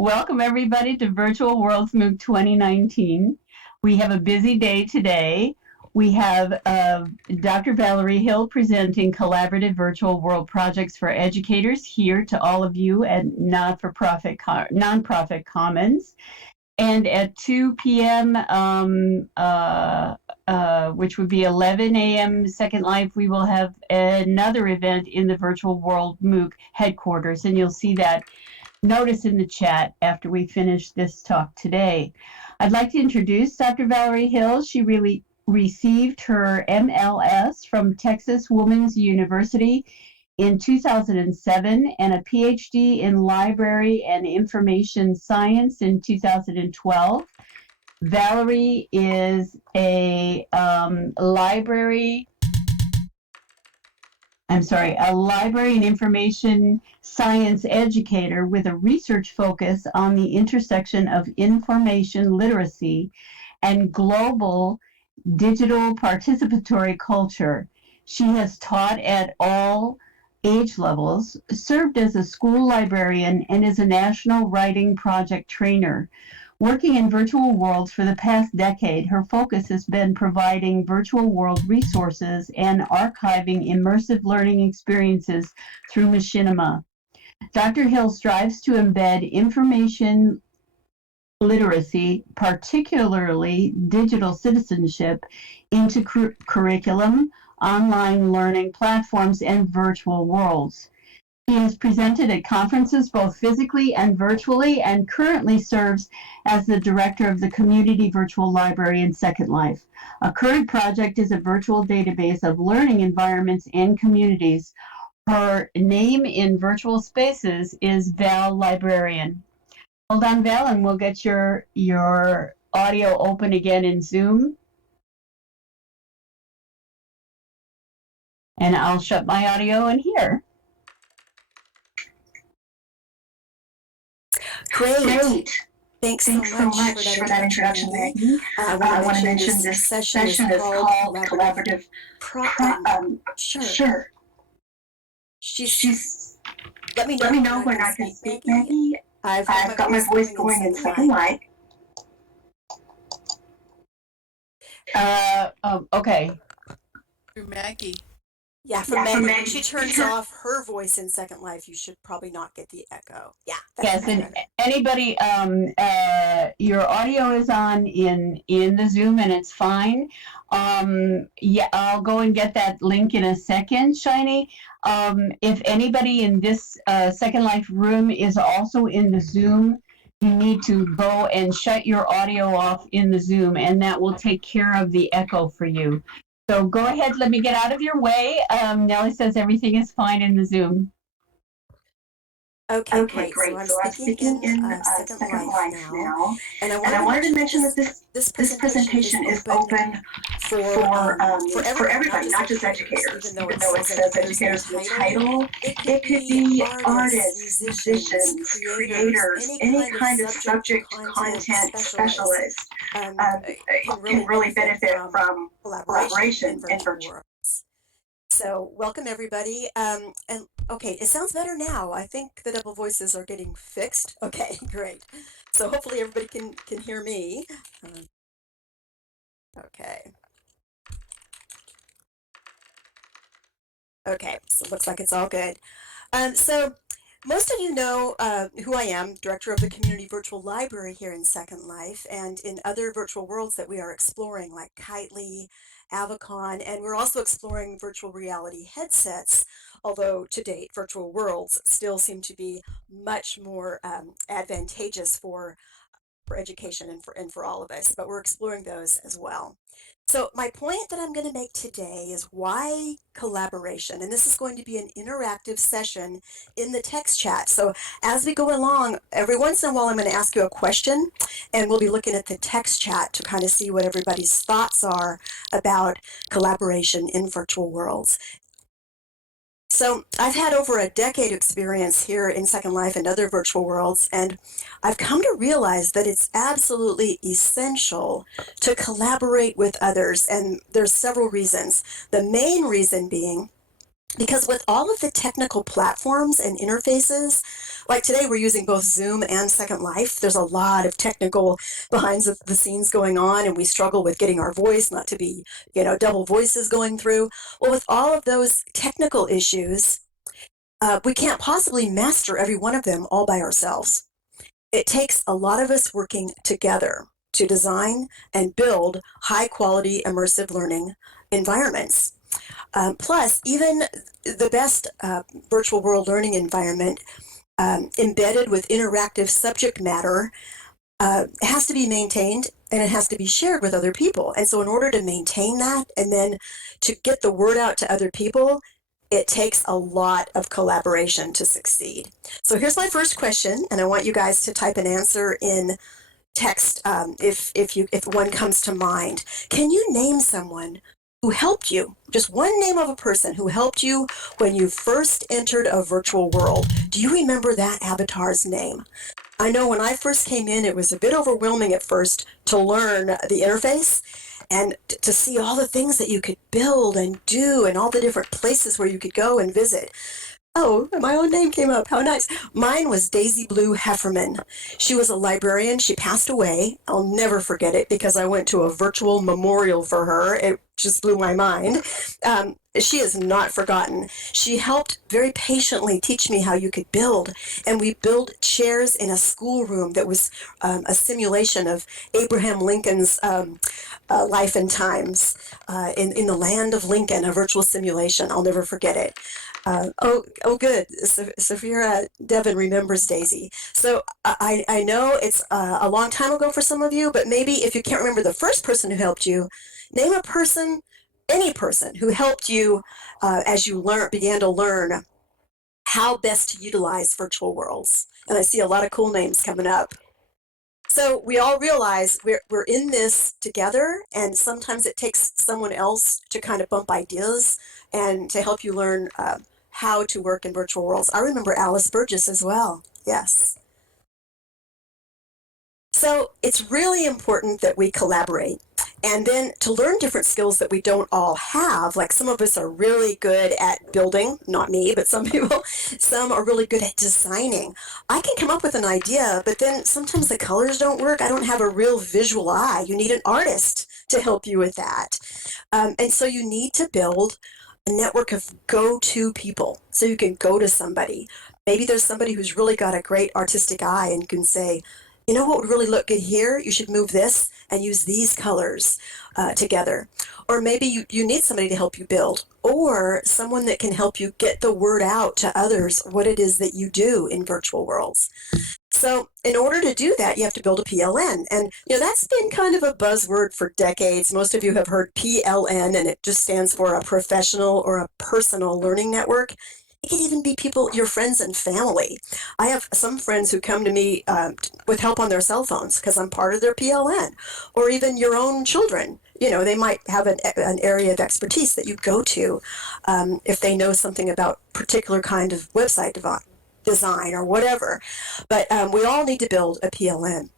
Welcome everybody to Virtual Worlds MOOC 2019. We have a busy day today. We have Dr. Valerie Hill presenting collaborative virtual world projects for educators here to all of you at nonprofit Commons. And at 2 p.m., which would be 11 a.m. Second Life, we will have another event in the Virtual World MOOC headquarters, and you'll see that notice in the chat after we finish this talk today. I'd like to introduce Dr. Valerie Hill. She really received her MLS from Texas Women's University in 2007 and a PhD in Library and Information Science in 2012. Valerie is a library and information science educator with a research focus on the intersection of information literacy and global digital participatory culture. She has taught at all age levels, served as a school librarian, and is a national writing project trainer. Working in virtual worlds for the past decade, her focus has been providing virtual world resources and archiving immersive learning experiences through machinima. Dr. Hill strives to embed information literacy, particularly digital citizenship, into curriculum, online learning platforms, and virtual worlds. He has presented at conferences both physically and virtually, and currently serves as the director of the Community Virtual Library in Second Life. A current project is a virtual database of learning environments and communities. Her name in virtual spaces is Valibrarian. Hold on, Val, and we'll get your audio open again in Zoom. And I'll shut my audio in here. Great. Thanks so much for that introduction, Maggie. I want to mention this session is called Collaborative. Sure. Let me know when I can speak, Maggie. I've got my voice going in Second Life. Okay. Through Maggie. Yeah, from Maggie. When she turns off her voice in Second Life, you should probably not get the echo. Yeah. Yes, and anybody, your audio is on in the Zoom and it's fine. Yeah, I'll go and get that link in a second, Shiny. If anybody in this Second Life room is also in the Zoom, you need to go and shut your audio off in the Zoom, and that will take care of the echo for you. So go ahead, let me get out of your way. Nellie says everything is fine in the Zoom. Okay, great. So I'm speaking in Second Life now. And I wanted to mention that this presentation is open for everybody, not just educators. Even though it says educators in the title, it could be artists, musicians, creators, any kind of subject content specialist can really benefit from collaboration in virtual. So welcome everybody, and okay, it sounds better now. I think the double voices are getting fixed. Okay, great. So hopefully everybody can hear me. Okay. Okay, so it looks like it's all good. So most of you know who I am, director of the Community Virtual Library here in Second Life, and in other virtual worlds that we are exploring, like Kitely, Avicon, and we're also exploring virtual reality headsets, although to date virtual worlds still seem to be much more advantageous for education and for all of us, but we're exploring those as well. So my point that I'm going to make today is why collaboration, and this is going to be an interactive session in the text chat. So as we go along, every once in a while I'm going to ask you a question, and we'll be looking at the text chat to kind of see what everybody's thoughts are about collaboration in virtual worlds. So I've had over a decade experience here in Second Life and other virtual worlds, and I've come to realize that it's absolutely essential to collaborate with others, and there's several reasons. The main reason being Because with all of the technical platforms and interfaces, like today we're using both Zoom and Second Life, there's a lot of technical behind the scenes going on, and we struggle with getting our voice not to be, double voices going through. Well, with all of those technical issues, we can't possibly master every one of them all by ourselves. It takes a lot of us working together to design and build high quality immersive learning environments. Plus, even the best virtual world learning environment embedded with interactive subject matter has to be maintained and it has to be shared with other people. And so in order to maintain that and then to get the word out to other people, it takes a lot of collaboration to succeed. So here's my first question, and I want you guys to type an answer in text if one comes to mind. Can you name someone who helped you? Just one name of a person who helped you when you first entered a virtual world. Do you remember that avatar's name? I know when I first came in, it was a bit overwhelming at first to learn the interface and to see all the things that you could build and do and all the different places where you could go and visit. Oh, my own name came up. How nice. Mine was Daisy Blue Hefferman. She was a librarian. She passed away. I'll never forget it because I went to a virtual memorial for her. It just blew my mind. She is not forgotten. She helped very patiently teach me how you could build. And we built chairs in a schoolroom that was a simulation of Abraham Lincoln's life and times in the land of Lincoln, a virtual simulation. I'll never forget it. Good. Sophia Devon remembers Daisy. So I know it's a long time ago for some of you, but maybe if you can't remember the first person who helped you, name a person, any person who helped you as you began to learn how best to utilize virtual worlds. And I see a lot of cool names coming up. So we all realize we're in this together, and sometimes it takes someone else to kind of bump ideas and to help you learn how to work in virtual worlds. I remember Alice Burgess as well. Yes. So it's really important that we collaborate. And then to learn different skills that we don't all have, like some of us are really good at building, not me, but some people, some are really good at designing. I can come up with an idea, but then sometimes the colors don't work. I don't have a real visual eye. You need an artist to help you with that. And so you need to build a network of go-to people. So you can go to somebody. Maybe there's somebody who's really got a great artistic eye and can say, you know what would really look good here? You should move this and use these colors together. Or maybe you need somebody to help you build, or someone that can help you get the word out to others what it is that you do in virtual worlds. So in order to do that, you have to build a PLN. And that's been kind of a buzzword for decades. Most of you have heard PLN, and it just stands for a professional or a personal learning network. It can even be people, your friends and family. I have some friends who come to me with help on their cell phones because I'm part of their PLN, or even your own children. They might have an area of expertise that you go to if they know something about particular kind of website design or whatever. But we all need to build a PLN.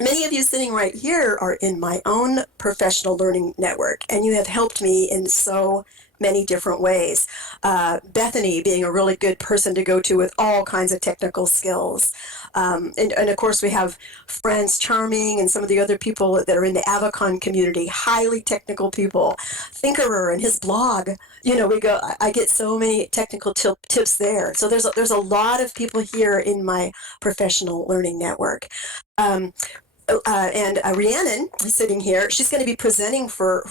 Many of you sitting right here are in my own professional learning network, and you have helped me in so many different ways. Bethany being a really good person to go to with all kinds of technical skills. And of course, we have Friends Charming and some of the other people that are in the Avacon community, highly technical people. Thinkerer and his blog, I get so many technical tips there. So there's a lot of people here in my professional learning network. And Rhiannon is sitting here. She's going to be presenting for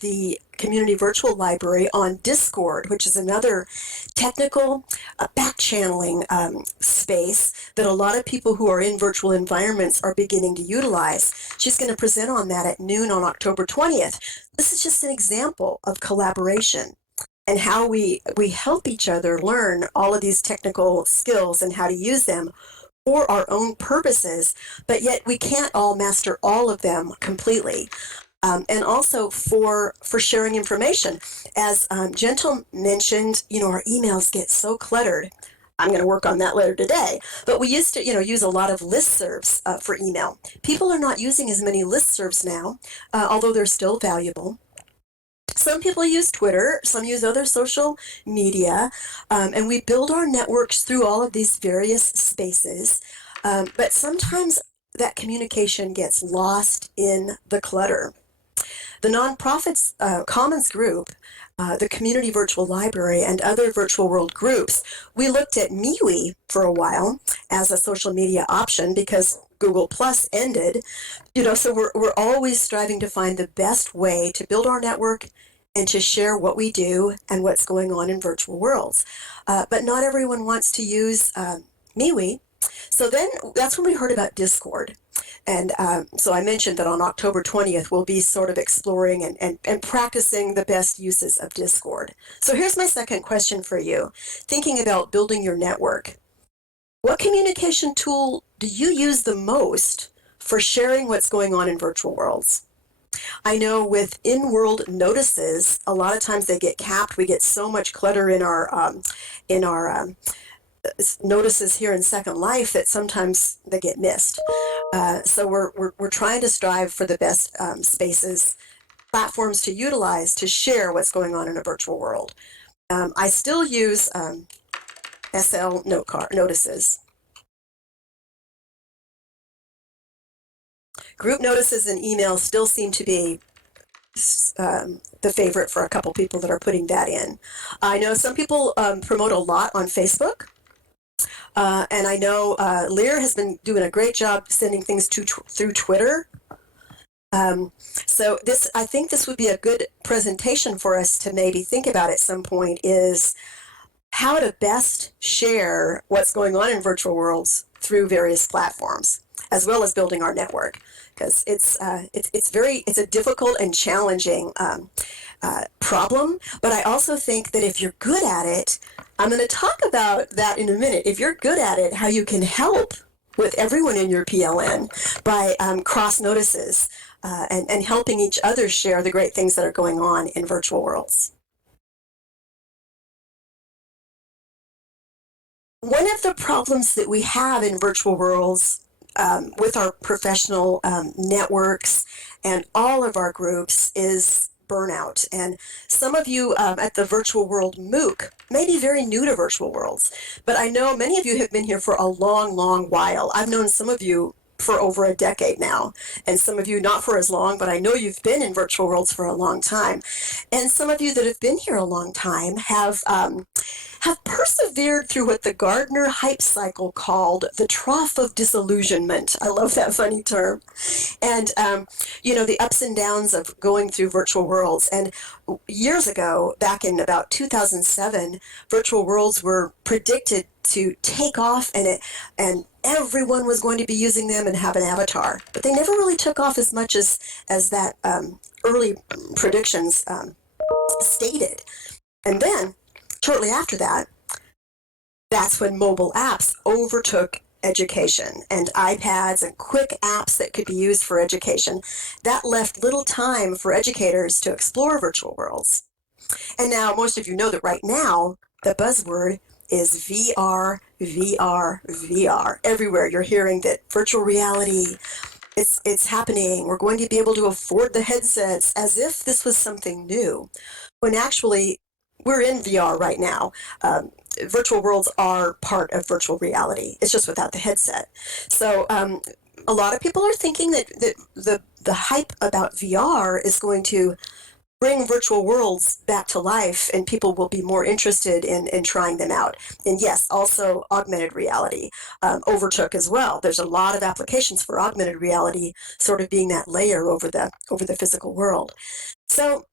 the Community Virtual Library on Discord, which is another technical back-channeling space that a lot of people who are in virtual environments are beginning to utilize. She's going to present on that at noon on October 20th. This is just an example of collaboration and how we help each other learn all of these technical skills and how to use them for our own purposes, but yet we can't all master all of them completely. And also for sharing information. As Gentle mentioned, our emails get so cluttered. I'm going to work on that later today. But we used to, use a lot of listservs for email. People are not using as many listservs now, although they're still valuable. Some people use Twitter, some use other social media, and we build our networks through all of these various spaces. But sometimes that communication gets lost in the clutter. The nonprofits Commons Group, the Community Virtual Library, and other virtual world groups, we looked at MeWe for a while as a social media option because Google Plus ended. So we're always striving to find the best way to build our network and to share what we do and what's going on in virtual worlds. But not everyone wants to use MeWe. So then that's when we heard about Discord. And so I mentioned that on October 20th, we'll be sort of exploring and practicing the best uses of Discord. So here's my second question for you. Thinking about building your network, what communication tool do you use the most for sharing what's going on in virtual worlds? I know with in-world notices, a lot of times they get capped. We get so much clutter in our notices here in Second Life that sometimes they get missed. So we're trying to strive for the best spaces, platforms to utilize to share what's going on in a virtual world. I still use SL notices. Group notices and emails still seem to be the favorite for a couple people that are putting that in. I know some people promote a lot on Facebook. And I know Lear has been doing a great job sending things through Twitter. So I think this would be a good presentation for us to maybe think about at some point, is how to best share what's going on in virtual worlds through various platforms, as well as building our network, because it's a difficult and challenging problem. But I also think that if you're good at it, I'm going to talk about that in a minute. If you're good at it, how you can help with everyone in your PLN by cross notices and helping each other share the great things that are going on in virtual worlds. One of the problems that we have in virtual worlds with our professional networks and all of our groups is burnout. And some of you at the Virtual World MOOC may be very new to virtual worlds, but I know many of you have been here for a long, long while. I've known some of you for over a decade now, and some of you not for as long, but I know you've been in virtual worlds for a long time. And some of you that have been here a long time have persevered through what the Gardner hype cycle called the trough of disillusionment. I love that funny term. And, the ups and downs of going through virtual worlds. And years ago, back in about 2007, virtual worlds were predicted to take off, and everyone was going to be using them and have an avatar. But they never really took off as much as that early predictions stated. And then, shortly after that, that's when mobile apps overtook education, and iPads and quick apps that could be used for education. That left little time for educators to explore virtual worlds. And now most of you know that right now, the buzzword is VR, VR, VR. Everywhere you're hearing that virtual reality, it's happening. We're going to be able to afford the headsets, as if this was something new, when actually we're in VR right now. Virtual worlds are part of virtual reality. It's just without the headset. So a lot of people are thinking that the hype about VR is going to bring virtual worlds back to life, and people will be more interested in trying them out. And yes, also augmented reality overtook as well. There's a lot of applications for augmented reality sort of being that layer over the physical world. So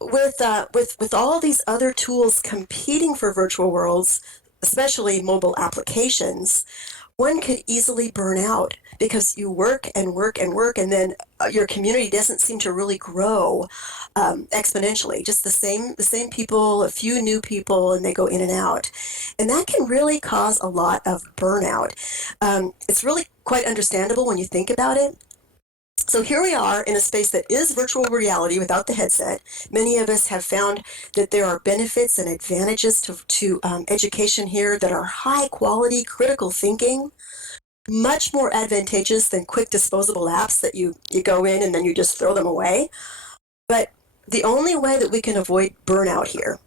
with all these other tools competing for virtual worlds, especially mobile applications, one could easily burn out because you work and work and work, and then your community doesn't seem to really grow exponentially. Just the same people, a few new people, and they go in and out. And that can really cause a lot of burnout. It's really quite understandable when you think about it. So here we are in a space that is virtual reality without the headset. Many of us have found that there are benefits and advantages to education here that are high quality, critical thinking, much more advantageous than quick disposable apps that you go in and then you just throw them away. But the only way that we can avoid burnout here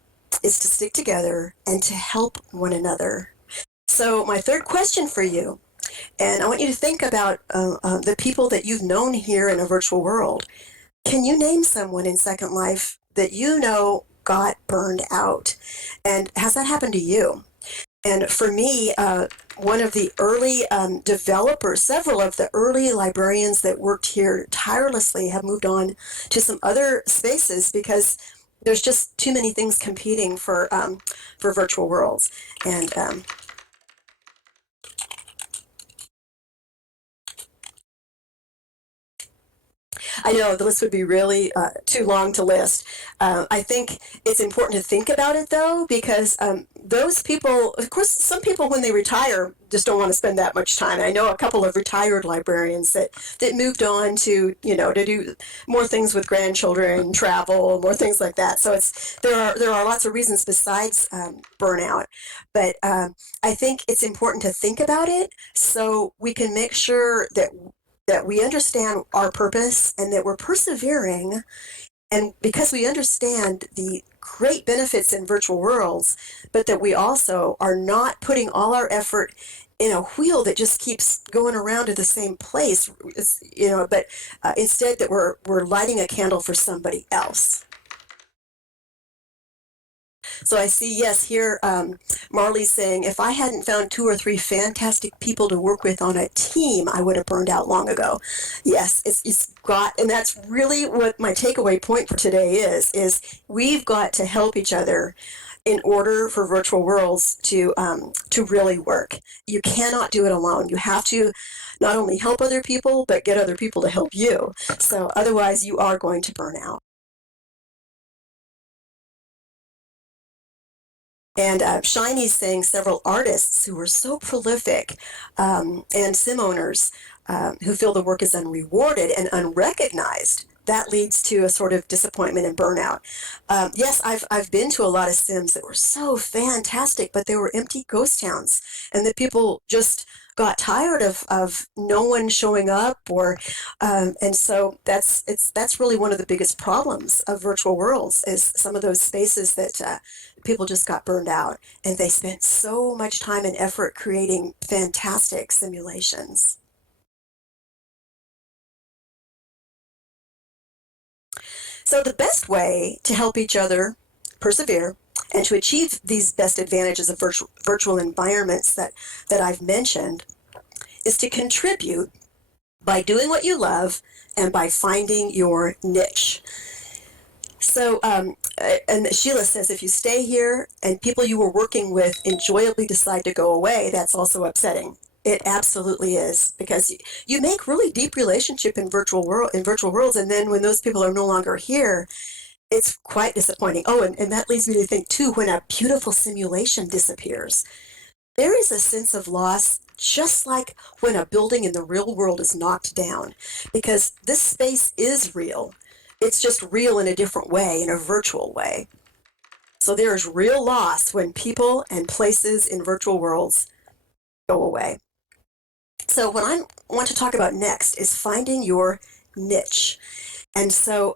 is to stick together and to help one another. So my third question for you, and I want you to think about the people that you've known here in a virtual world. Can you name someone in Second Life that you know got burned out? And has that happened to you? And for me, one of the early developers, several of the early librarians that worked here tirelessly have moved on to some other spaces because there's just too many things competing for virtual worlds. And I know the list would be really too long to list. I think it's important to think about it though, because those people, of course, some people when they retire just don't want to spend that much time. I know a couple of retired librarians that moved on to, you know, to do more things with grandchildren, travel, more things like that. So there are lots of reasons besides burnout, but I think it's important to think about it so we can make sure that we understand our purpose and that we're persevering. And because we understand the great benefits in virtual worlds, but that we also are not putting all our effort in a wheel that just keeps going around to the same place, you know, but instead that we're lighting a candle for somebody else. So I see, yes, here Marley's saying, if I hadn't found 2 or 3 fantastic people to work with on a team, I would have burned out long ago. Yes, it's got, and that's really what my takeaway point for today is we've got to help each other in order for virtual worlds to really work. You cannot do it alone. You have to not only help other people, but get other people to help you. So otherwise you are going to burn out. And Shiny's saying several artists who were so prolific and sim owners who feel the work is unrewarded and unrecognized. That leads to a sort of disappointment and burnout. Yes, I've been to a lot of sims that were so fantastic, but they were empty ghost towns, and the people just got tired of no one showing up, or and so that's really one of the biggest problems of virtual worlds is some of those spaces that people just got burned out, and they spent so much time and effort creating fantastic simulations. So the best way to help each other persevere and to achieve these best advantages of virtual environments that I've mentioned is to contribute by doing what you love and by finding your niche. So, and Sheila says, if you stay here and people you were working with enjoyably decide to go away, that's also upsetting. It absolutely is, because you make really deep relationship in virtual worlds, and then when those people are no longer here, it's quite disappointing. Oh, and that leads me to think too, when a beautiful simulation disappears, there is a sense of loss, just like when a building in the real world is knocked down, because this space is real. It's just real in a different way, in a virtual way. So there is real loss when people and places in virtual worlds go away. So what I want to talk about next is finding your niche. And so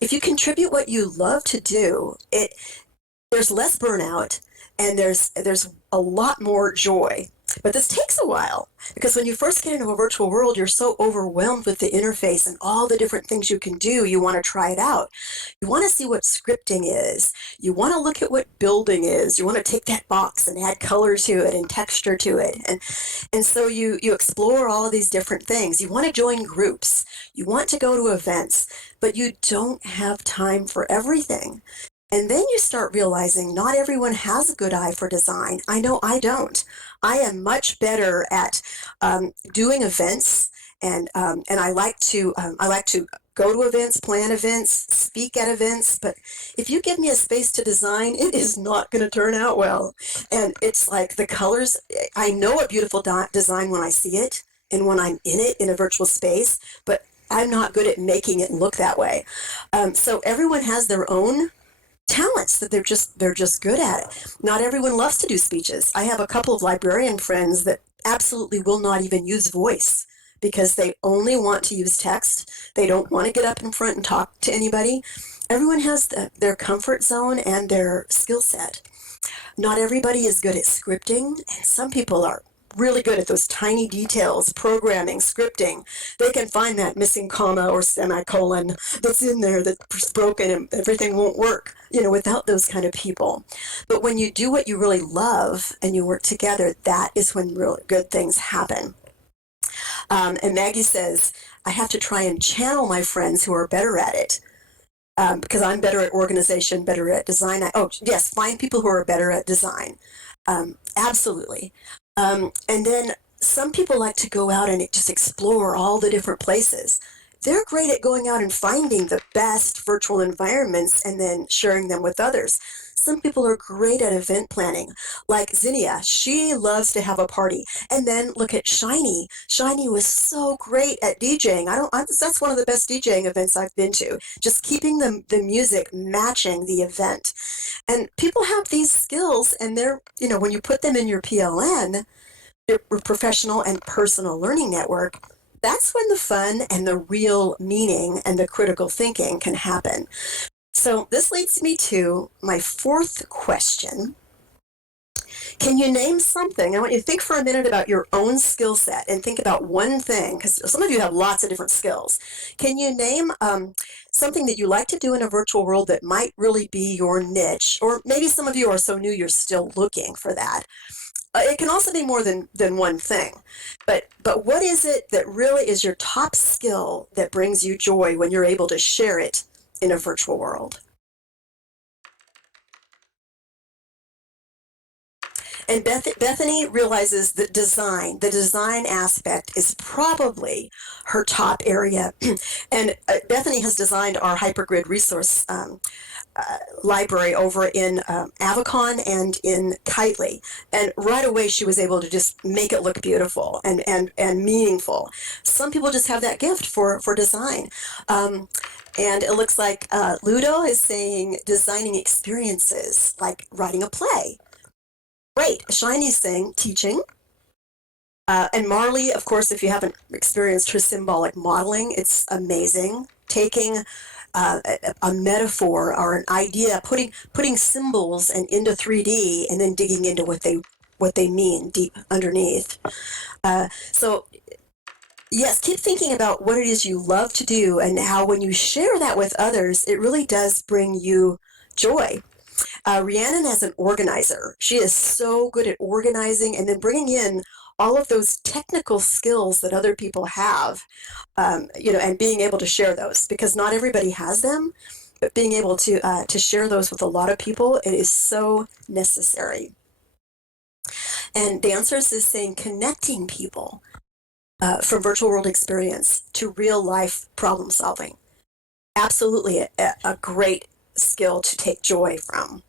if you contribute what you love to do, there's less burnout and there's a lot more joy. But this takes a while, because when you first get into a virtual world, you're so overwhelmed with the interface and all the different things you can do. You want to try it out. You want to see what scripting is. You want to look at what building is. You want to take that box and add color to it and texture to it. And so you explore all of these different things. You want to join groups. You want to go to events, but you don't have time for everything. And then you start realizing not everyone has a good eye for design. I know I don't. I am much better at doing events, and I like to go to events, plan events, speak at events. But if you give me a space to design, it is not going to turn out well. And it's like the colors. I know a beautiful design when I see it and when I'm in it in a virtual space, but I'm not good at making it look that way. So everyone has their own talents that they're just good at it. Not everyone loves to do speeches. I have a couple of librarian friends that absolutely will not even use voice because they only want to use text. They don't want to get up in front and talk to anybody. Everyone has their comfort zone and their skill set. Not everybody is good at scripting, and some people are really good at those tiny details, programming, scripting. They can find that missing comma or semicolon that's in there that's broken and everything won't work, without those kind of people. But when you do what you really love and you work together, that is when really good things happen. And Maggie says, I have to try and channel my friends who are better at it. Because I'm better at organization, better at design. Yes, find people who are better at design. Absolutely. And then some people like to go out and just explore all the different places. They're great at going out and finding the best virtual environments and then sharing them with others. Some people are great at event planning, like Zinnia. She loves to have a party. And then look at Shiny. Shiny was so great at DJing. That's one of the best DJing events I've been to. Just keeping the music matching the event. And people have these skills, and they're, when you put them in your PLN, your professional and personal learning network, that's when the fun and the real meaning and the critical thinking can happen. So this leads me to my fourth question. Can you name something? I want you to think for a minute about your own skill set and think about one thing, because some of you have lots of different skills. Can you name something that you like to do in a virtual world that might really be your niche? Or maybe some of you are so new you're still looking for that. It can also be more than one thing. But what is it that really is your top skill that brings you joy when you're able to share it in a virtual world? And Bethany realizes that the design aspect is probably her top area. And Bethany has designed our hypergrid resource library over in Avacon and in Kitely. And right away she was able to just make it look beautiful and meaningful. Some people just have that gift for design. And it looks like Ludo is saying designing experiences, like writing a play. Great. Shiny's saying teaching. And Marley, of course, if you haven't experienced her symbolic modeling, it's amazing. Taking a metaphor or an idea, putting symbols into 3D and then digging into what they mean deep underneath. So yes, keep thinking about what it is you love to do and how when you share that with others, it really does bring you joy. Rhiannon as an organizer, she is so good at organizing and then bringing in all of those technical skills that other people have, and being able to share those, because not everybody has them, but being able to share those with a lot of people, it is so necessary. And Dancers is saying connecting people from virtual world experience to real life problem solving. Absolutely a great skill to take joy from.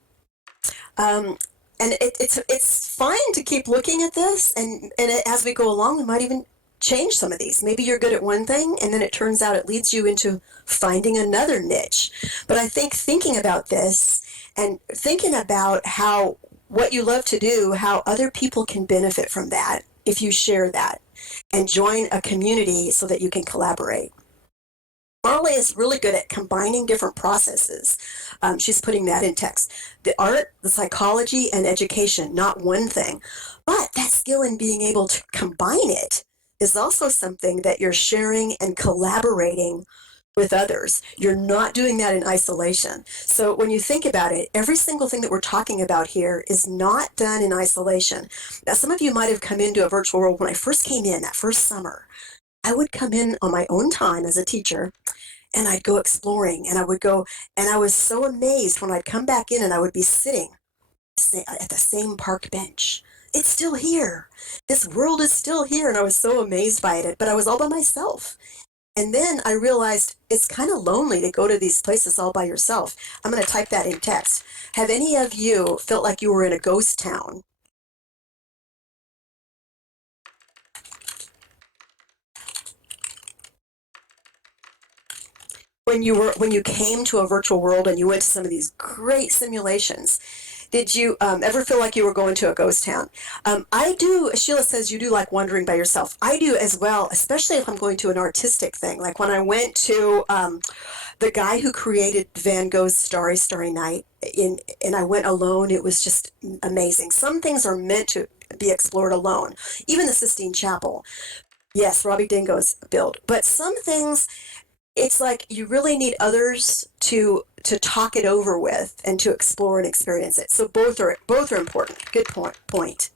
And it's fine to keep looking at this, and as we go along, we might even change some of these. Maybe you're good at one thing, and then it turns out it leads you into finding another niche. But I think thinking about this and thinking about what you love to do, how other people can benefit from that if you share that, and join a community so that you can collaborate. Marley is really good at combining different processes. She's putting that in text. The art, the psychology, and education, not one thing. But that skill in being able to combine it is also something that you're sharing and collaborating with others. You're not doing that in isolation. So when you think about it, every single thing that we're talking about here is not done in isolation. Now, some of you might have come into a virtual world when I first came in that first summer. I would come in on my own time as a teacher, and I'd go exploring, and I would go, and I was so amazed when I'd come back in and I would be sitting at the same park bench. It's still here. This world is still here, and I was so amazed by it, but I was all by myself. And then I realized it's kind of lonely to go to these places all by yourself. I'm going to type that in text. Have any of you felt like you were in a ghost town? When you came to a virtual world and you went to some of these great simulations, Did you ever feel like you were going to a ghost town? I do. Sheila says you do like wandering by yourself. I do as well, especially if I'm going to an artistic thing. Like when I went to the guy who created Van Gogh's Starry, Starry Night, and I went alone. It was just amazing. Some things are meant to be explored alone. Even the Sistine Chapel. Yes, Robbie Dingo's build. But some things, it's like you really need others to talk it over with and to explore and experience it. So both are important. Good point.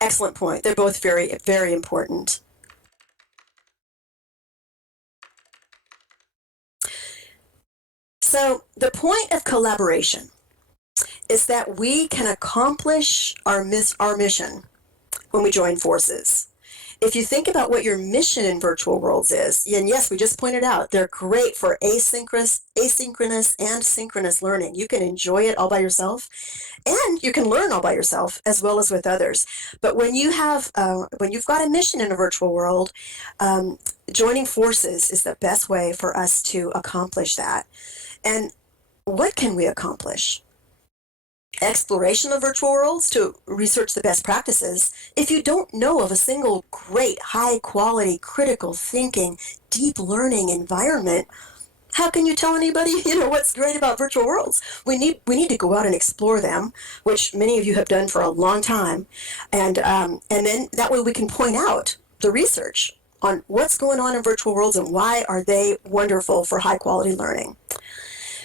Excellent point. They're both very, very important. So the point of collaboration is that we can accomplish our mission when we join forces. If you think about what your mission in virtual worlds is, and yes, we just pointed out, they're great for asynchronous and synchronous learning. You can enjoy it all by yourself, and you can learn all by yourself as well as with others. But when you've got a mission in a virtual world, joining forces is the best way for us to accomplish that. And what can we accomplish? Exploration of virtual worlds to research the best practices. If you don't know of a single great, high quality, critical thinking, deep learning environment, how can you tell anybody, what's great about virtual worlds? We need to go out and explore them, which many of you have done for a long time, and then that way we can point out the research on what's going on in virtual worlds and why are they wonderful for high quality learning.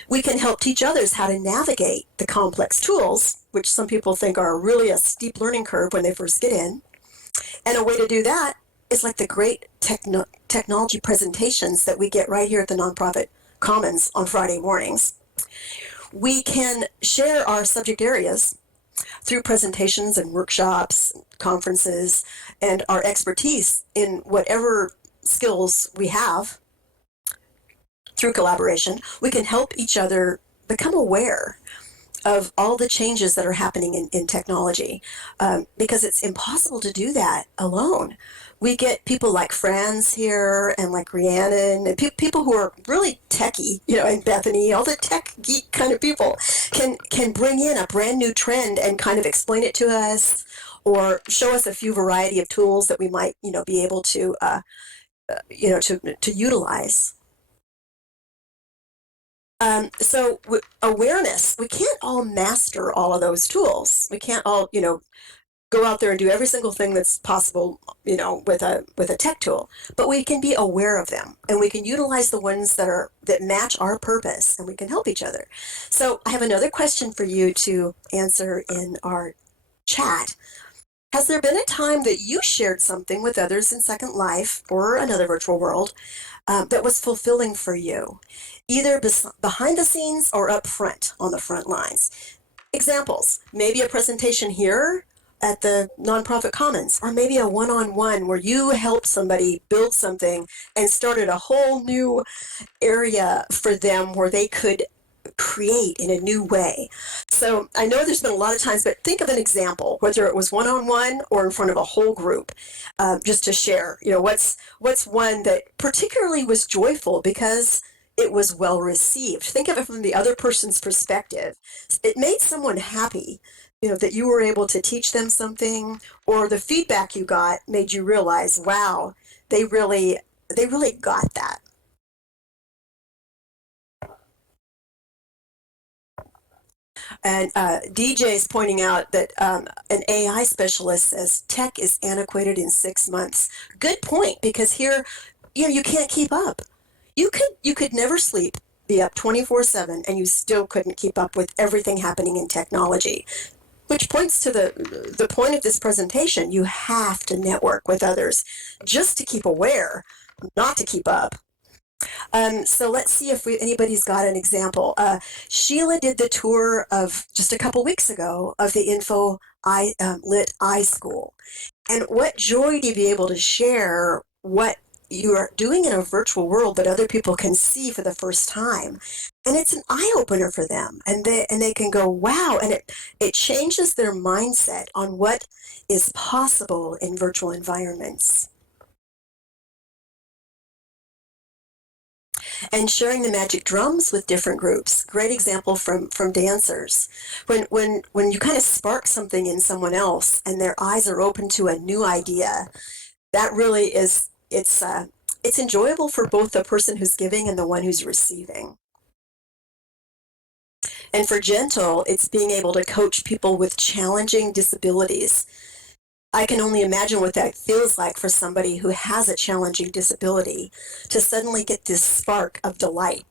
We can help teach others how to navigate the complex tools, which some people think are really a steep learning curve when they first get in. And a way to do that is like the great technology presentations that we get right here at the Nonprofit Commons on Friday mornings. We can share our subject areas through presentations and workshops, conferences, and our expertise in whatever skills we have. Through collaboration, we can help each other become aware of all the changes that are happening in technology, because it's impossible to do that alone. We get people like Franz here and like Rhiannon and people who are really techie, and Bethany, all the tech geek kind of people can bring in a brand new trend and kind of explain it to us or show us a few variety of tools that we might, be able to, to utilize. So awareness, we can't all master all of those tools. We can't all, go out there and do every single thing that's possible, with a tech tool, but we can be aware of them and we can utilize the ones that match our purpose and we can help each other. So I have another question for you to answer in our chat. Has there been a time that you shared something with others in Second Life or another virtual world that was fulfilling for you, either behind the scenes or up front on the front lines? Examples, maybe a presentation here at the Nonprofit Commons, or maybe a one-on-one where you helped somebody build something and started a whole new area for them where they could create in a new way. So I know there's been a lot of times, but think of an example, whether it was one-on-one or in front of a whole group, just to share, what's one that particularly was joyful because it was well received. Think of it from the other person's perspective. It made someone happy, that you were able to teach them something, or the feedback you got made you realize, wow, they really got that. And DJ is pointing out that an AI specialist says tech is antiquated in 6 months. Good point, because here, you can't keep up. You could never sleep, be up 24/7, and you still couldn't keep up with everything happening in technology. Which points to the point of this presentation. You have to network with others just to keep aware, not to keep up. So let's see if anybody's got an example. Sheila did the tour of just a couple weeks ago of the Info Lit iSchool. And what joy to be able to share what you are doing in a virtual world that other people can see for the first time. And it's an eye opener for them. And they can go, wow. And it changes their mindset on what is possible in virtual environments. And sharing the magic drums with different groups. Great example from dancers. When you kind of spark something in someone else and their eyes are open to a new idea, that really is, it's enjoyable for both the person who's giving and the one who's receiving. And for gentle, it's being able to coach people with challenging disabilities. I can only imagine what that feels like for somebody who has a challenging disability to suddenly get this spark of delight.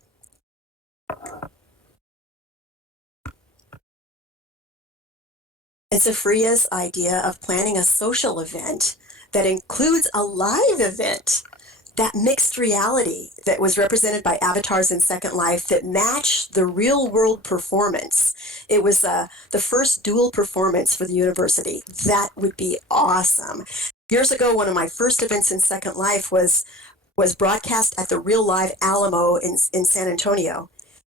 And Safria's idea of planning a social event that includes a live event, that mixed reality that was represented by avatars in Second Life that matched the real world performance. It was the first dual performance for the university. That would be awesome. Years ago, one of my first events in Second Life was broadcast at the Real Live Alamo in San Antonio.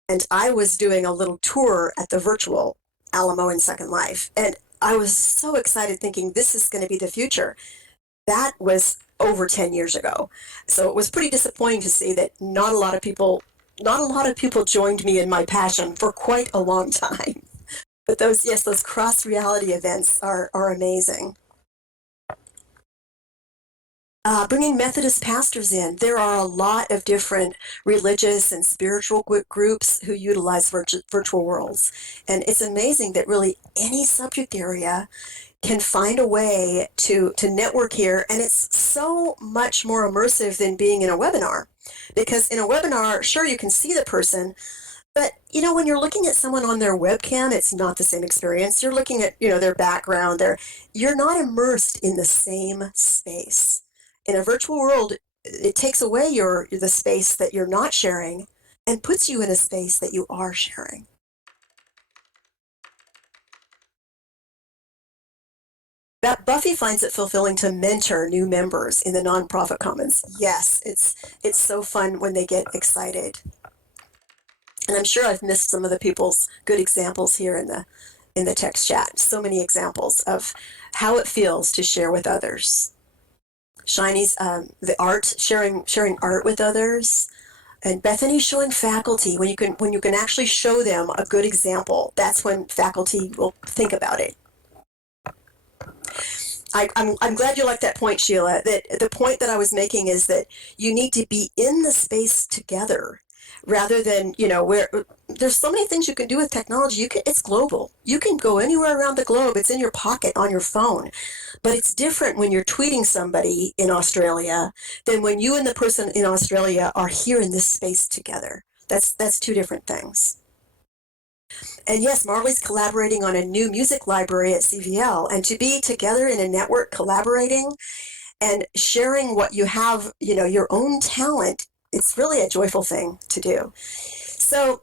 And I was doing a little tour at the virtual Alamo in Second Life. And I was so excited thinking this is going to be the future. That was over 10 years ago. So it was pretty disappointing to see that not a lot of people joined me in my passion for quite a long time. But those cross reality events are amazing. Bringing Methodist pastors in. There are a lot of different religious and spiritual groups who utilize virtual worlds. And it's amazing that really any subject area can find a way to network here. And it's so much more immersive than being in a webinar. Because in a webinar, sure, you can see the person, but when you're looking at someone on their webcam, it's not the same experience. You're looking at, their background, you're not immersed in the same space. In a virtual world, it takes away the space that you're not sharing and puts you in a space that you are sharing. That Buffy finds it fulfilling to mentor new members in the nonprofit commons. Yes, it's so fun when they get excited. And I'm sure I've missed some of the people's good examples here in the text chat. So many examples of how it feels to share with others. Shiny's the art, sharing art with others, and Bethany showing faculty when you can actually show them a good example. That's when faculty will think about it. I'm glad you like that point, Sheila. That the point that I was making is that you need to be in the space together, rather than where there's so many things you can do with technology. It's global. You can go anywhere around the globe. It's in your pocket on your phone. But it's different when you're tweeting somebody in Australia than when you and the person in Australia are here in this space together. That's two different things. And yes, Marley's collaborating on a new music library at CVL, and to be together in a network collaborating and sharing what you have, your own talent, it's really a joyful thing to do. So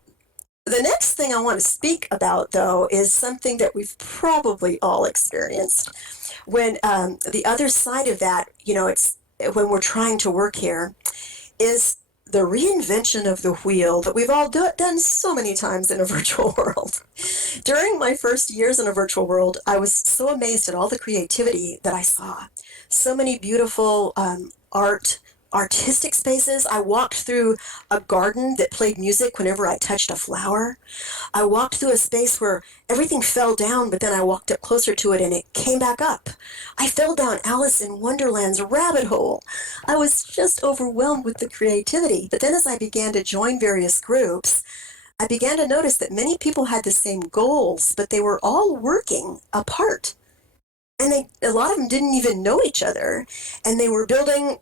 the next thing I want to speak about, though, is something that we've probably all experienced. When the other side of that, it's when we're trying to work here, is the reinvention of the wheel that we've all done so many times in a virtual world. During my first years in a virtual world, I was so amazed at all the creativity that I saw. So many beautiful artistic spaces. I walked through a garden that played music whenever I touched a flower. I walked through a space where everything fell down, but then I walked up closer to it and it came back up. I fell down Alice in Wonderland's rabbit hole. I was just overwhelmed with the creativity. But then as I began to join various groups, I began to notice that many people had the same goals, but they were all working apart. And a lot of them didn't even know each other. And they were building,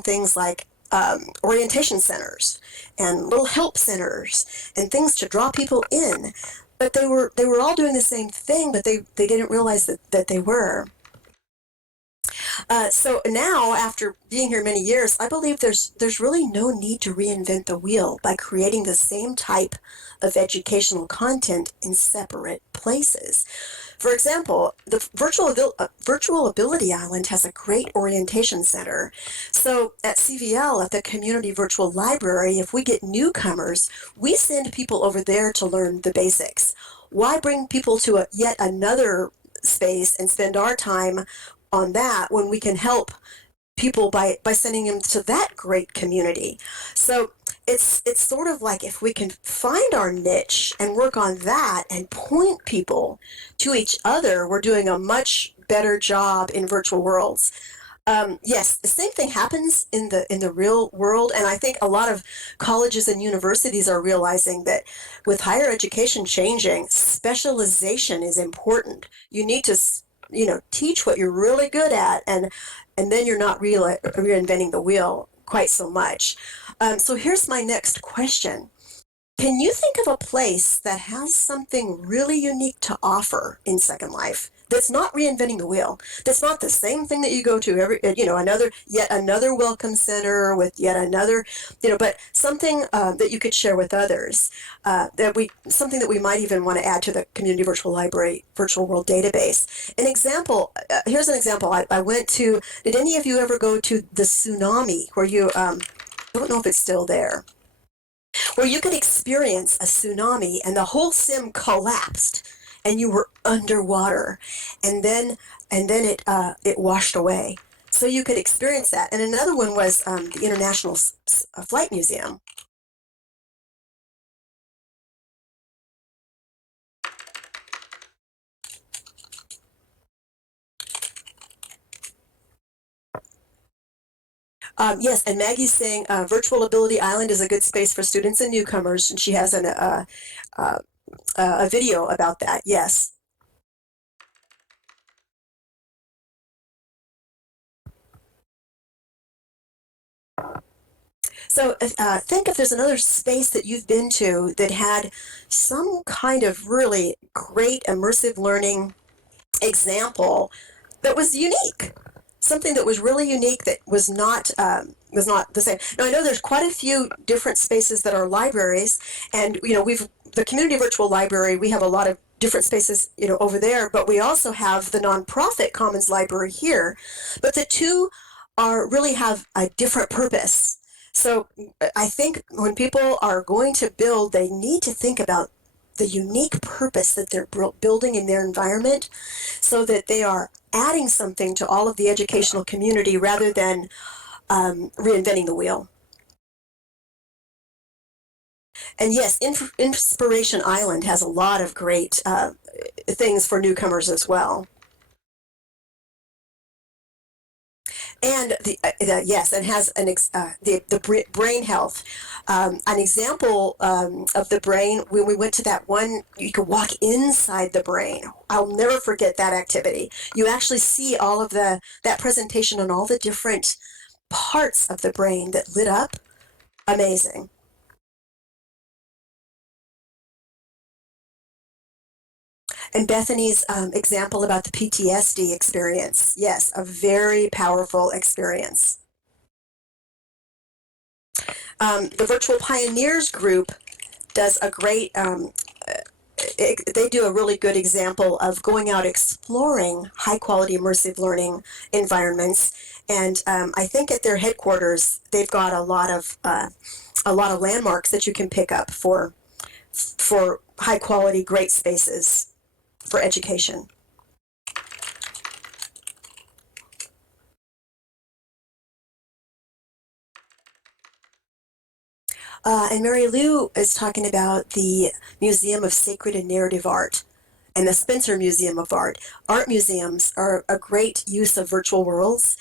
things like orientation centers and little help centers and things to draw people in. But they were all doing the same thing, but they didn't realize that they were. So now, after being here many years, I believe there's really no need to reinvent the wheel by creating the same type of educational content in separate places. For example, the Virtual Ability Island has a great orientation center. So at CVL, at the Community Virtual Library, if we get newcomers, we send people over there to learn the basics. Why bring people to yet another space and spend our time on that when we can help people by sending them to that great community? So it's sort of like if we can find our niche and work on that and point people to each other, we're doing a much better job in virtual worlds. Yes, the same thing happens in the real world, and I think a lot of colleges and universities are realizing that with higher education changing, specialization is important. You need to, teach what you're really good at, and then you're not reinventing the wheel quite so much. So here's my next question. Can you think of a place that has something really unique to offer in Second Life that's not reinventing the wheel? That's not the same thing that you go to yet another welcome center with yet another, but something that you could share with others, something that we might even want to add to the Community Virtual Library Virtual World database. Here's an example. I went to, did any of you ever go to the Tsunami where I don't know if it's still there, where you could experience a tsunami and the whole sim collapsed and you were underwater, and then it washed away, so you could experience that. And another one was the International Flight Museum. Yes, and Maggie's saying Virtual Ability Island is a good space for students and newcomers, and she has a video about that. Yes. So think if there's another space that you've been to that had some kind of really great immersive learning example that was unique, something that was really unique that was not the same. Now I know there's quite a few different spaces that are libraries, and the Community Virtual Library, we have a lot of different spaces over there, but we also have the nonprofit Commons Library here, but the two are really have a different purpose. So I think when people are going to build, they need to think about the unique purpose that they're building in their environment, so that they are adding something to all of the educational community rather than reinventing the wheel. And yes, Inspiration Island has a lot of great things for newcomers as well. And yes, and has the brain health. An example of the brain, when we went to that one, you could walk inside the brain. I'll never forget that activity. You actually see all of that presentation on all the different parts of the brain that lit up. Amazing. And Bethany's example about the PTSD experience. Yes, a very powerful experience. The Virtual Pioneers group does a great, they do a really good example of going out exploring high quality immersive learning environments. And I think at their headquarters, they've got a lot of landmarks that you can pick up for high quality, great spaces for education. And Mary Lou is talking about the Museum of Sacred and Narrative Art and the Spencer Museum of Art. Art museums are a great use of virtual worlds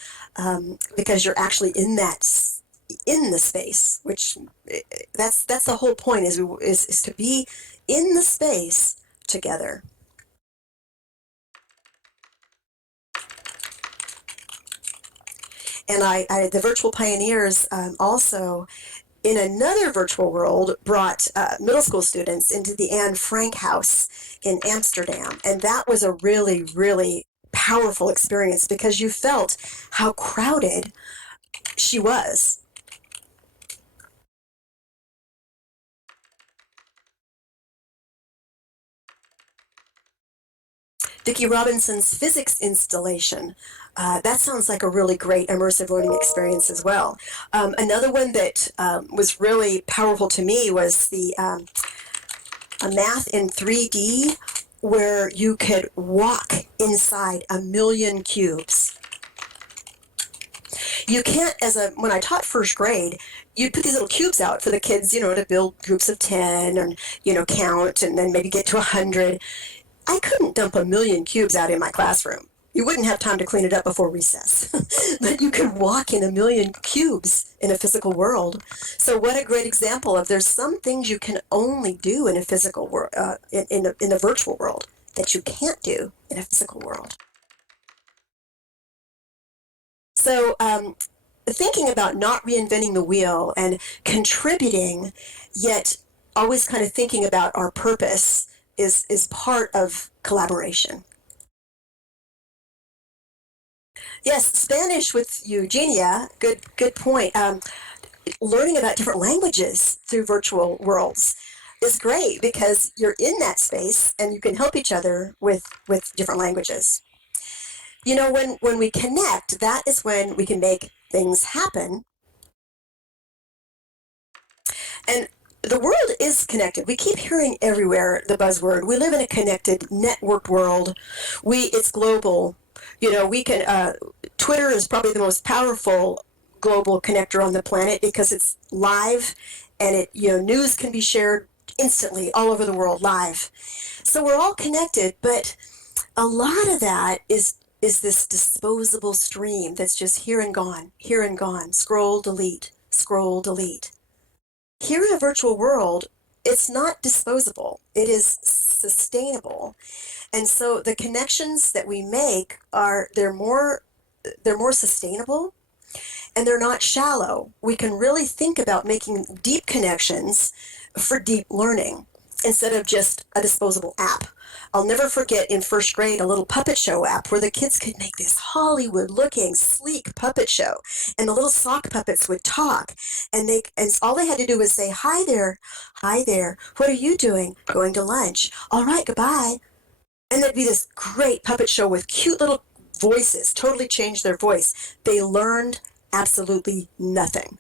because you're actually in the space, which that's the whole point is to be in the space together. And the Virtual Pioneers also, in another virtual world, brought middle school students into the Anne Frank House in Amsterdam. And that was a really, really powerful experience because you felt how crowded she was. Vicki Robinson's physics installation. That sounds like a really great immersive learning experience as well. Another one that was really powerful to me was the a math in 3D where you could walk inside a million cubes. You can't, when I taught first grade, you'd put these little cubes out for the kids, to build groups of 10 and, count and then maybe get to 100. I couldn't dump a million cubes out in my classroom. You wouldn't have time to clean it up before recess. But you could walk in a million cubes in a physical world. So what a great example of there's some things you can only do in a physical world, in the virtual world that you can't do in a physical world. So thinking about not reinventing the wheel and contributing, yet always kind of thinking about our purpose is part of collaboration. Yes, Spanish with Eugenia, good point. Learning about different languages through virtual worlds is great because you're in that space and you can help each other with different languages. When we connect, that is when we can make things happen. And the world is connected. We keep hearing everywhere the buzzword. We live in a connected, networked world. It's global. We can. Twitter is probably the most powerful global connector on the planet because it's live, and news can be shared instantly all over the world live. So we're all connected, but a lot of that is this disposable stream that's just here and gone, scroll, delete, scroll, delete. Here in a virtual world, it's not disposable. It is sustainable. And so the connections that we make they're more sustainable and they're not shallow. We can really think about making deep connections for deep learning instead of just a disposable app. I'll never forget in first grade a little puppet show app where the kids could make this Hollywood-looking, sleek puppet show, and the little sock puppets would talk, and all they had to do was say, "Hi there, hi there. What are you doing? Going to lunch. All right, goodbye." And there'd be this great puppet show with cute little voices, totally changed their voice. They learned absolutely nothing.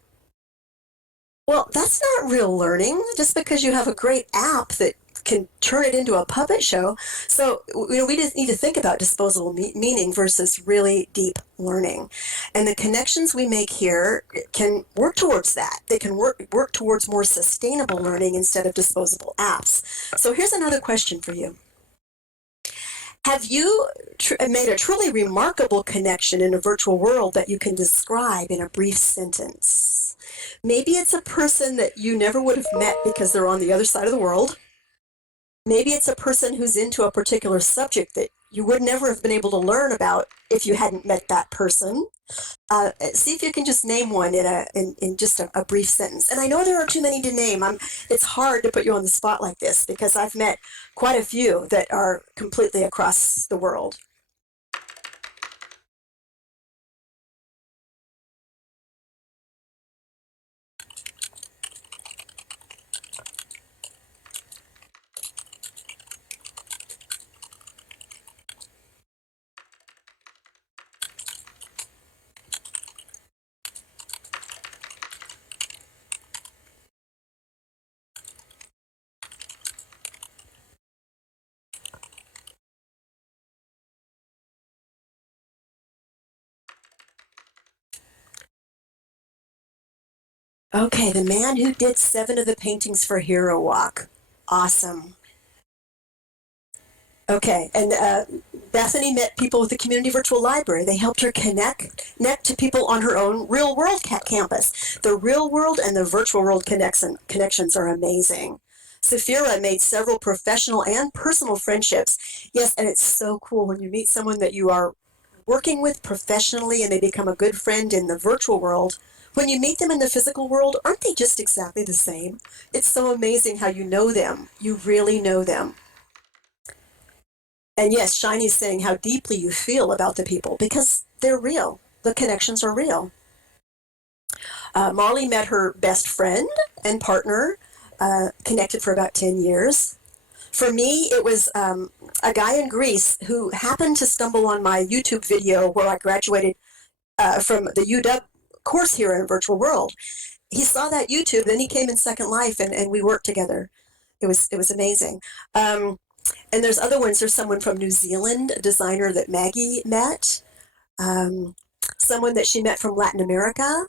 Well, that's not real learning just because you have a great app that can turn it into a puppet show. So, we just need to think about disposable meaning versus really deep learning. And the connections we make here can work towards that. They can work towards more sustainable learning instead of disposable apps. So here's another question for you. Have you made a truly remarkable connection in a virtual world that you can describe in a brief sentence? Maybe it's a person that you never would have met because they're on the other side of the world. Maybe it's a person who's into a particular subject that you would never have been able to learn about if you hadn't met that person. See if you can just name one in just a brief sentence. And I know there are too many to name. It's hard to put you on the spot like this because I've met quite a few that are completely across the world. Okay, the man who did 7 of the paintings for Hero Walk. Awesome. Okay, and Bethany met people with the Community Virtual Library. They helped her connect to people on her own real world campus. The real world and the virtual world connections are amazing. Safira made several professional and personal friendships. Yes, and it's so cool when you meet someone that you are working with professionally and they become a good friend in the virtual world. When you meet them in the physical world, aren't they just exactly the same? It's so amazing how you know them. You really know them. And yes, Shiny's saying how deeply you feel about the people because they're real. The connections are real. Molly met her best friend and partner, connected for about 10 years. For me, it was a guy in Greece who happened to stumble on my YouTube video where I graduated from the UW course here in Virtual World. He saw that YouTube, then he came in Second Life, and we worked together. It was amazing. And there's other ones. There's someone from New Zealand, a designer that Maggie met, someone that she met from Latin America.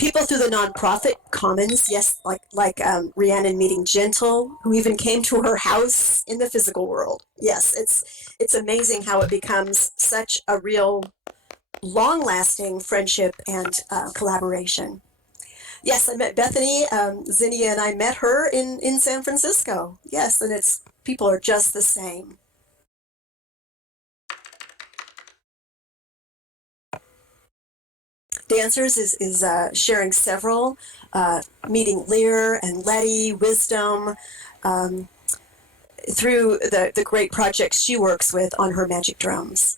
People through the nonprofit commons, yes, like Rhiannon meeting Gentle, who even came to her house in the physical world. Yes, it's amazing how it becomes such a real, long-lasting friendship and collaboration. Yes, I met Bethany. Zinnia and I met her in San Francisco. Yes, and people are just the same. Dancers is sharing several, meeting Lear and Letty, Wisdom, through the great projects she works with on her magic drums.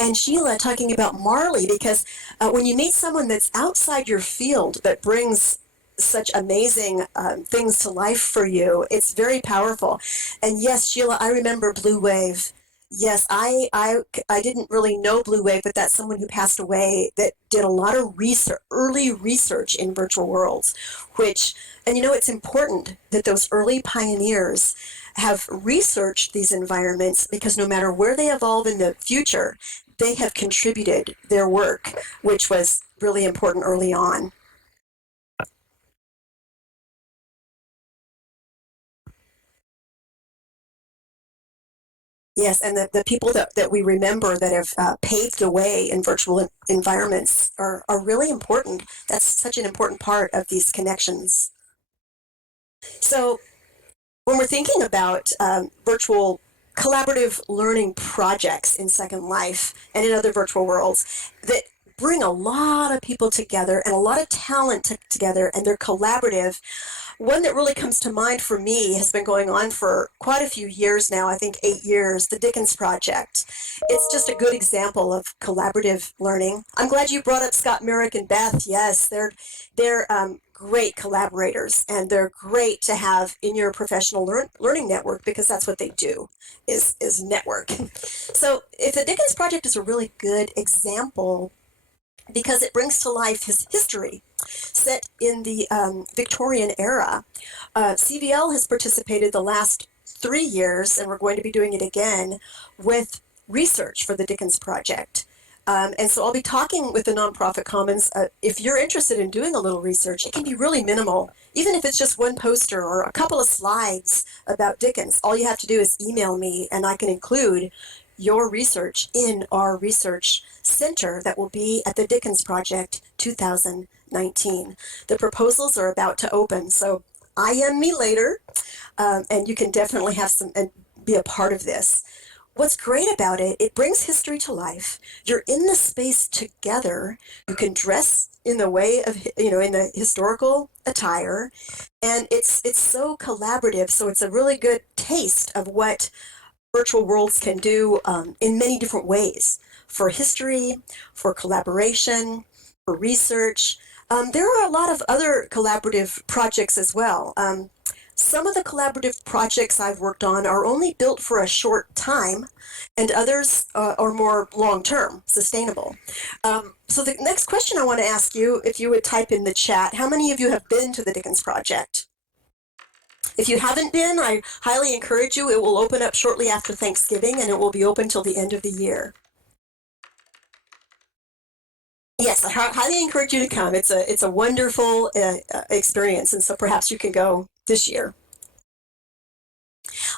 And Sheila talking about Marley, because when you meet someone that's outside your field that brings such amazing things to life for you, it's very powerful. And yes, Sheila, I remember Blue Wave. Yes, I didn't really know Blue Wave, but that's someone who passed away that did a lot of research, early research in virtual worlds, and it's important that those early pioneers have researched these environments, because no matter where they evolve in the future, they have contributed their work, which was really important early on. Yes, and the people that we remember that have paved the way in virtual environments are really important. That's such an important part of these connections. So when we're thinking about virtual collaborative learning projects in Second Life and in other virtual worlds that bring a lot of people together and a lot of talent together, and they're collaborative, one that really comes to mind for me has been going on for quite a few years now, I think 8 years, the Dickens Project. It's just a good example of collaborative learning. I'm glad you brought up Scott, Merrick, and Beth. Yes, they're great collaborators, and they're great to have in your professional learning network, because that's what they do, is network. So if the Dickens Project is a really good example, because it brings to life his history set in the Victorian era. CVL has participated the last 3 years, and we're going to be doing it again, with research for the Dickens Project. And so I'll be talking with the nonprofit commons. If you're interested in doing a little research, it can be really minimal, even if it's just one poster or a couple of slides about Dickens. All you have to do is email me, and I can include your research in our research center that will be at the Dickens Project 2019. The proposals are about to open, so IM me later, and you can definitely have some and be a part of this. What's great about it, it brings history to life. You're in the space together. You can dress in the way of, in the historical attire, and it's so collaborative. So it's a really good taste of what virtual worlds can do in many different ways, for history, for collaboration, for research. There are a lot of other collaborative projects as well. Some of the collaborative projects I've worked on are only built for a short time, and others are more long-term, sustainable. So the next question I want to ask you, if you would type in the chat, how many of you have been to the Dickens Project? If you haven't been, I highly encourage you. It will open up shortly after Thanksgiving, and it will be open till the end of the year. Yes, I highly encourage you to come. It's a wonderful experience, and so perhaps you can go this year.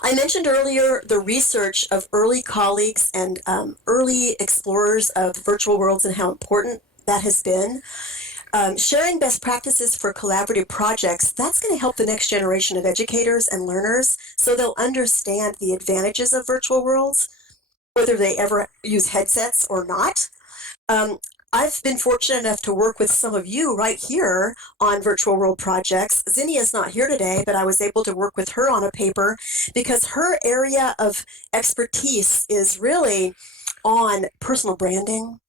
I mentioned earlier the research of early colleagues and early explorers of virtual worlds and how important that has been. Sharing best practices for collaborative projects, that's going to help the next generation of educators and learners, so they'll understand the advantages of virtual worlds, whether they ever use headsets or not. I've been fortunate enough to work with some of you right here on virtual world projects. Zinnia's not here today, but I was able to work with her on a paper because her area of expertise is really on personal branding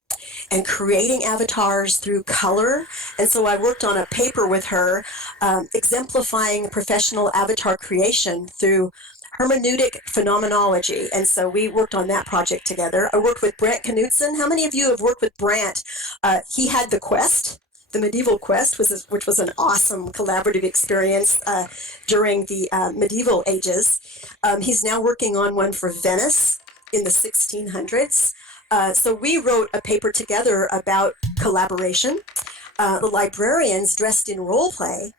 and creating avatars through color. And so I worked on a paper with her exemplifying professional avatar creation through hermeneutic phenomenology. And so we worked on that project together. I worked with Brant Knudsen. How many of you have worked with Brant? He had the quest. The medieval quest, which was an awesome collaborative experience during the medieval ages. He's now working on one for Venice in the 1600s. So we wrote a paper together about collaboration. The librarians dressed in role play,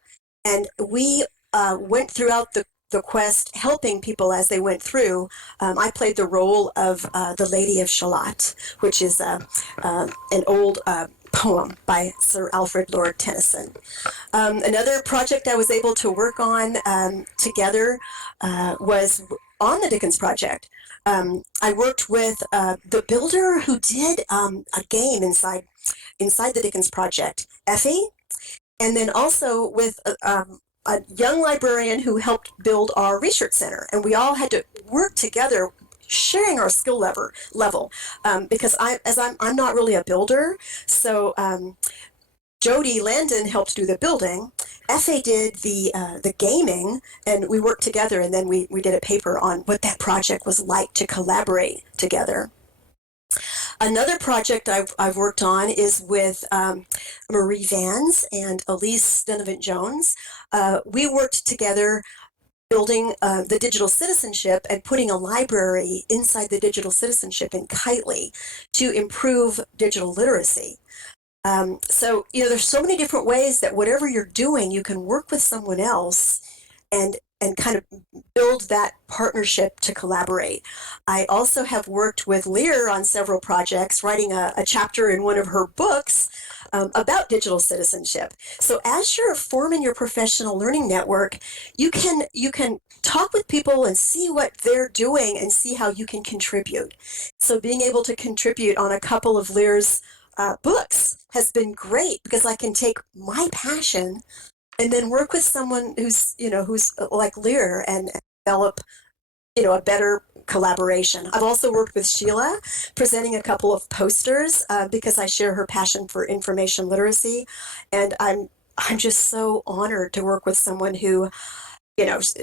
and we went throughout the quest helping people as they went through. I played the role of the Lady of Shalott, which is an old poem by Sir Alfred Lord Tennyson. Another project I was able to work on together was on the Dickens Project. I worked with the builder who did a game inside the Dickens Project, Effie, and then also with a young librarian who helped build our research center. And we all had to work together, sharing our skill level because I'm not really a builder, so Jody Landon helped do the building. Effie did the gaming, and we worked together, and then we did a paper on what that project was like to collaborate together. Another project I've worked on is with Marie Vans and Elise Donovan Jones. We worked together building the digital citizenship and putting a library inside the digital citizenship in Kitely to improve digital literacy. So, there's so many different ways that whatever you're doing, you can work with someone else and kind of build that partnership to collaborate. I also have worked with Lear on several projects, writing a chapter in one of her books about digital citizenship. So as you're forming your professional learning network, you can talk with people and see what they're doing and see how you can contribute. So being able to contribute on a couple of Lear's books has been great because I can take my passion and then work with someone who's like Lear and develop a better collaboration. I've also worked with Sheila presenting a couple of posters because I share her passion for information literacy, and I'm just so honored to work with someone who,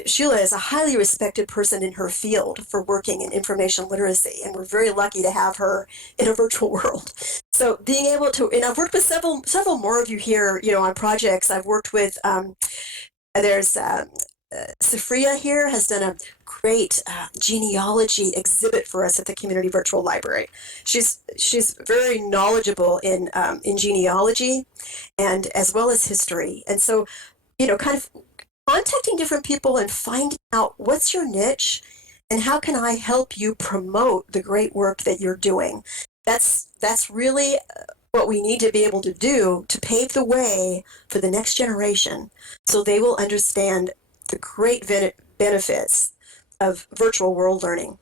Sheila is a highly respected person in her field for working in information literacy, and we're very lucky to have her in a virtual world. So being able to, and I've worked with several more of you here, on projects. I've worked with, there's Safria here has done a great genealogy exhibit for us at the Community Virtual Library. She's very knowledgeable in genealogy and as well as history, and so kind of contacting different people and finding out what's your niche and how can I help you promote the great work that you're doing. That's really what we need to be able to do to pave the way for the next generation so they will understand the great benefits of virtual world learning,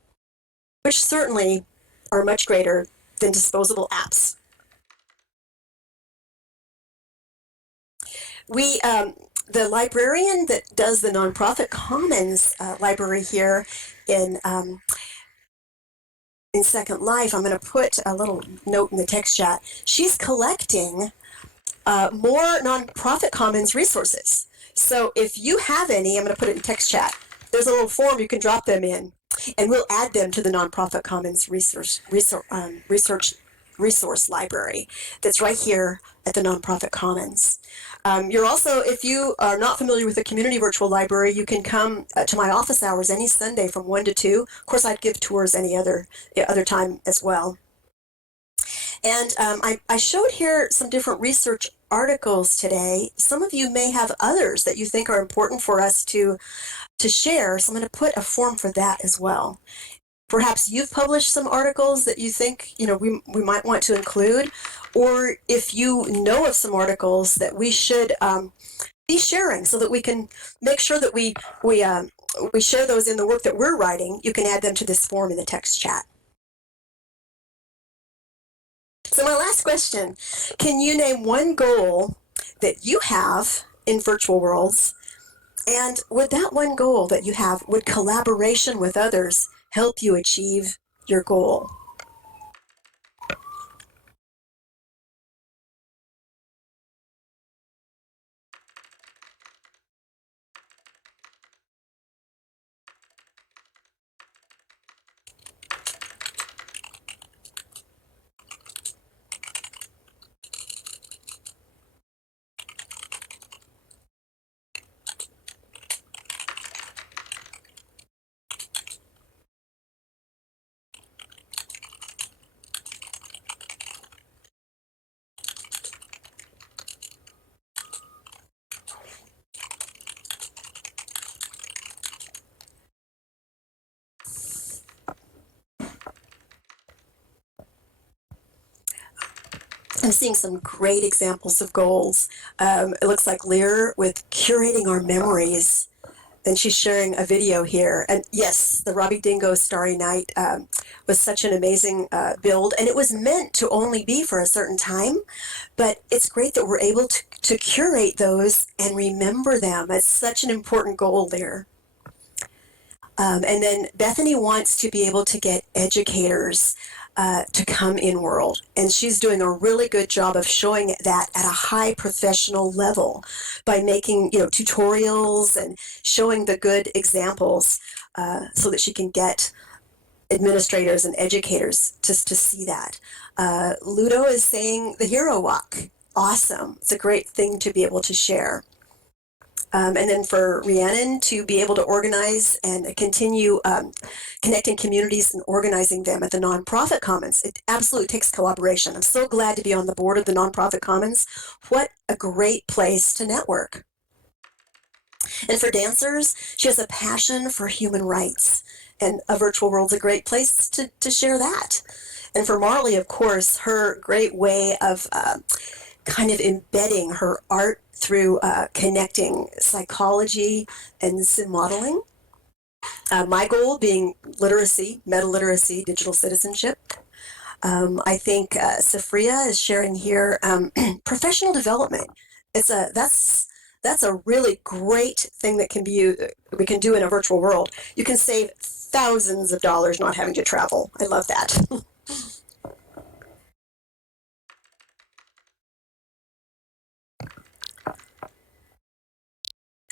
which certainly are much greater than disposable apps. We, the librarian that does the nonprofit commons library here in Second Life, I'm going to put a little note in the text chat. She's collecting more nonprofit commons resources. So if you have any, I'm going to put it in text chat. There's a little form you can drop them in, and we'll add them to the nonprofit commons resource library that's right here at the nonprofit commons. You're also, if you are not familiar with the Community Virtual Library, you can come to my office hours any Sunday from 1 to 2. Of course, I'd give tours any other time as well. And I showed here some different research articles today. Some of you may have others that you think are important for us to share, so I'm going to put a form for that as well. Perhaps you've published some articles that you think we might want to include, or if you know of some articles that we should be sharing so that we can make sure that we share those in the work that we're writing, you can add them to this form in the text chat. So my last question, can you name one goal that you have in virtual worlds? And would that one goal that you have, would collaboration with others help you achieve your goal? I'm seeing some great examples of goals. It looks like Lear with curating our memories. And she's sharing a video here. And yes, the Robbie Dingo Starry Night was such an amazing build. And it was meant to only be for a certain time. But it's great that we're able to curate those and remember them. It's such an important goal there. And then Bethany wants to be able to get educators to come in world. And she's doing a really good job of showing that at a high professional level by making, tutorials and showing the good examples so that she can get administrators and educators to see that. Ludo is saying the hero walk. Awesome. It's a great thing to be able to share. And then for Rhiannon to be able to organize and continue connecting communities and organizing them at the Nonprofit Commons. It absolutely takes collaboration. I'm so glad to be on the board of the Nonprofit Commons. What a great place to network. And for dancers, she has a passion for human rights. And a virtual world's a great place to share that. And for Marley, of course, her great way of kind of embedding her art through connecting psychology and sim modeling. My goal being literacy, meta literacy, digital citizenship. I think Safria is sharing here professional development. That's a really great thing that we can do in a virtual world. You can save thousands of dollars not having to travel. I love that.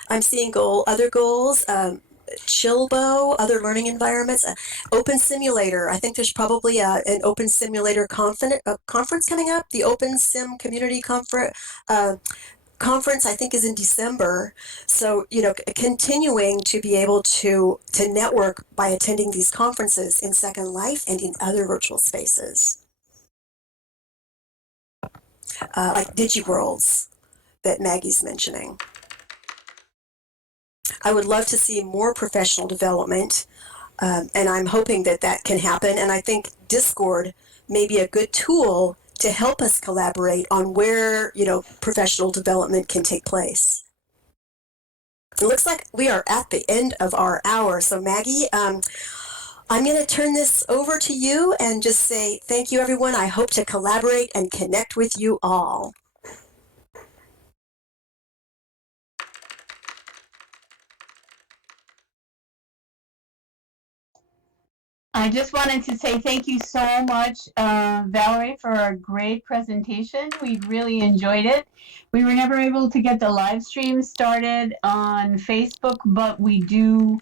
I'm seeing other goals, Chilbo, other learning environments, Open Simulator. I think there's probably an Open Simulator conference coming up. The Open Sim Community Conference, I think, is in December. So, continuing to be able to network by attending these conferences in Second Life and in other virtual spaces. Like DigiWorlds that Maggie's mentioning. I would love to see more professional development, and I'm hoping that can happen. And I think Discord may be a good tool to help us collaborate on where, professional development can take place. It looks like we are at the end of our hour. So Maggie, I'm going to turn this over to you and just say thank you, everyone. I hope to collaborate and connect with you all. I just wanted to say thank you so much, Valerie, for a great presentation. We really enjoyed it. We were never able to get the live stream started on Facebook, but we'll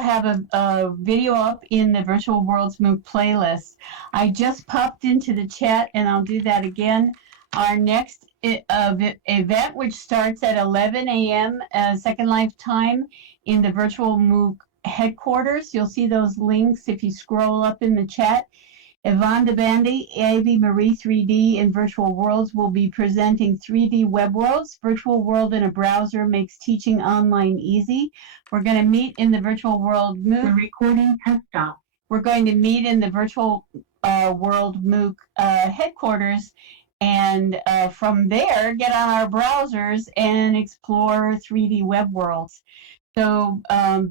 have a video up in the Virtual Worlds MOOC playlist. I just popped into the chat, and I'll do that again. Our next event, which starts at 11 a.m. Second Life time in the Virtual MOOC headquarters. You'll see those links if you scroll up in the chat. Yvonne DeBandy, Ivy Marie 3D and Virtual Worlds will be presenting 3D web worlds. Virtual world in a browser makes teaching online easy. We're going to meet in the Virtual World MOOC. The recording has stopped. We're going to meet in the Virtual World MOOC headquarters, and from there get on our browsers and explore 3D web worlds. So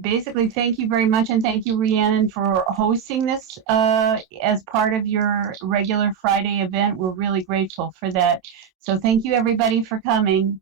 basically, thank you very much, and thank you, Rhiannon, for hosting this as part of your regular Friday event. We're really grateful for that. So thank you, everybody, for coming.